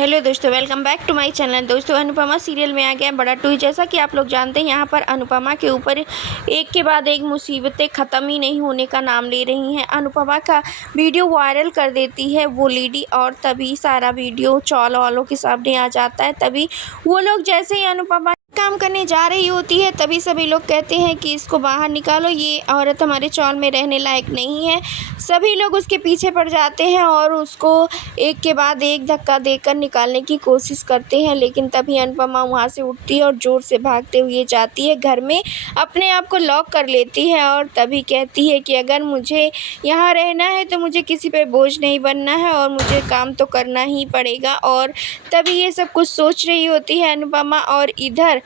Hello दोस्तों, welcome back to my channel. दोस्तों, Anupama serial में आ गया बड़ा ट्विस्ट। जैसा कि आप लोग जानते हैं, यहाँ पर अनुपमा के ऊपर एक के बाद एक मुसीबतें ख़त्म ही नहीं होने का नाम ले रही हैं। अनुपमा का वीडियो वायरल कर देती है वो लेडी, और तभी सारा वीडियो चौल वालों के सामने आ जाता है। तभी वो लोग जैसे ही अनुपमा काम करने जा रही होती है, तभी सभी लोग कहते हैं कि इसको बाहर निकालो, ये औरत हमारे चौल में रहने लायक नहीं है। सभी लोग उसके पीछे पड़ जाते हैं और उसको एक के बाद एक धक्का देकर निकालने की कोशिश करते हैं, लेकिन तभी अनुपमा वहाँ से उठती है और ज़ोर से भागते हुए जाती है घर में, अपने आप को लॉक कर लेती है और तभी कहती है कि अगर मुझे यहाँ रहना है तो मुझे किसी पे बोझ नहीं बनना है और मुझे काम तो करना ही पड़ेगा। और तभी ये सब कुछ सोच रही होती है अनुपमा, और इधर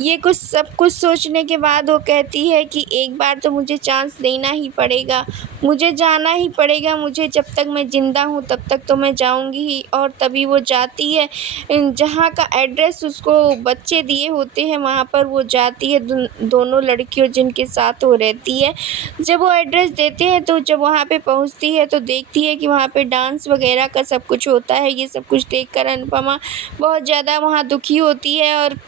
ये सब कुछ सोचने के बाद वो कहती है कि एक बार तो मुझे चांस देना ही पड़ेगा, मुझे जाना ही पड़ेगा, मुझे जब तक मैं ज़िंदा हूँ तब तक तो मैं जाऊँगी ही। और तभी वो जाती है जहाँ का एड्रेस उसको बच्चे दिए होते हैं, वहाँ पर वो जाती है दोनों लड़कियों जिनके साथ वो रहती है। जब वो एड्रेस देते हैं तो जब वहाँ पे पहुँचती है तो देखती है कि वहाँ पे डांस वगैरह का सब कुछ होता है। ये सब कुछ देखकर अनुपमा बहुत ज़्यादा वहाँ दुखी होती है, और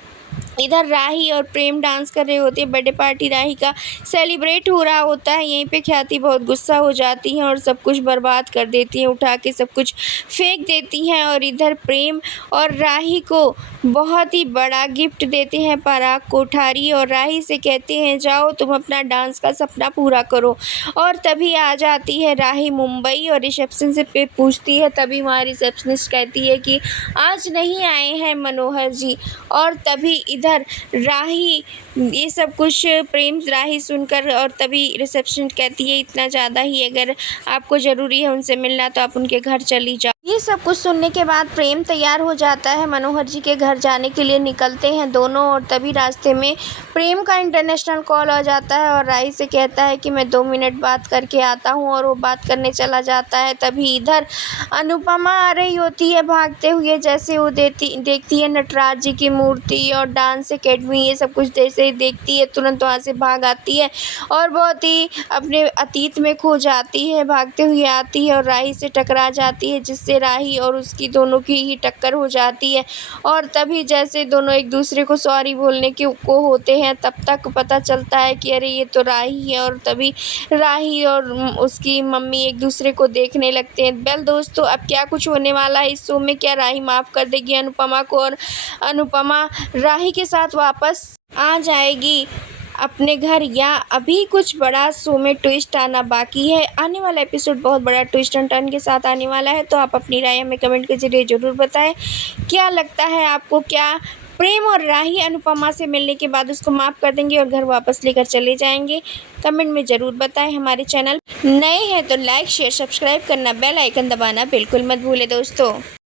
इधर राही और प्रेम डांस कर रहे होते हैं। बर्थडे पार्टी राही का सेलिब्रेट हो रहा होता है। यहीं पे ख्याति बहुत गुस्सा हो जाती है और सब कुछ बर्बाद कर देती हैं, उठा के सब कुछ फेंक देती हैं। और इधर प्रेम और राही को बहुत ही बड़ा गिफ्ट देते हैं पराग कोठारी, और राही से कहते हैं जाओ तुम अपना डांस का सपना पूरा करो। और तभी आ जाती है राही मुंबई और रिसेप्शन से पे पूछती है। तभी वहाँ रिसेप्शनिस्ट कहती है कि आज नहीं आए हैं मनोहर जी। और तभी इधर राही ये सब कुछ प्रेम राही सुनकर, और तभी रिसेप्शन कहती है इतना ज़्यादा ही अगर आपको ज़रूरी है उनसे मिलना तो आप उनके घर चली जाओ। ये सब कुछ सुनने के बाद प्रेम तैयार हो जाता है, मनोहर जी के घर जाने के लिए निकलते हैं दोनों। और तभी रास्ते में प्रेम का इंटरनेशनल कॉल आ जाता है और राही से कहता है कि मैं 2 मिनट बात करके आता हूँ, और वो बात करने चला जाता है। तभी इधर अनुपमा आ रही होती है भागते हुए, जैसे वो देखती है नटराज जी की मूर्ति और डांस एकेडमी, ये सब कुछ जैसे ही देखती है तुरंत वहाँ से भाग आती है और बहुत ही अपने अतीत में खो जाती है। भागते हुए आती है और राही से टकरा जाती है, जिससे राही और उसकी दोनों की ही टक्कर हो जाती है। और तभी जैसे दोनों एक दूसरे को सॉरी बोलने को होते हैं, तब तक पता चलता है कि अरे ये तो राही है। और तभी राही और उसकी मम्मी एक दूसरे को देखने लगते हैं। वेल दोस्तों, अब क्या कुछ होने वाला है इस शो में? क्या राही माफ़ कर देगी अनुपमा को और अनुपमा राही के साथ वापस आ जाएगी अपने घर, या अभी कुछ बड़ा शो में ट्विस्ट आना बाकी है? आने वाला एपिसोड बहुत बड़ा ट्विस्ट एंड टर्न के साथ आने वाला है, तो आप अपनी राय हमें कमेंट के ज़रिए ज़रूर बताएं। क्या लगता है आपको? क्या प्रेम और राही अनुपमा से मिलने के बाद उसको माफ़ कर देंगे और घर वापस लेकर चले जाएंगे? कमेंट में ज़रूर बताएं। हमारे चैनल नए हैं तो लाइक शेयर सब्सक्राइब करना, बेल आइकन दबाना बिल्कुल मत भूलें दोस्तों।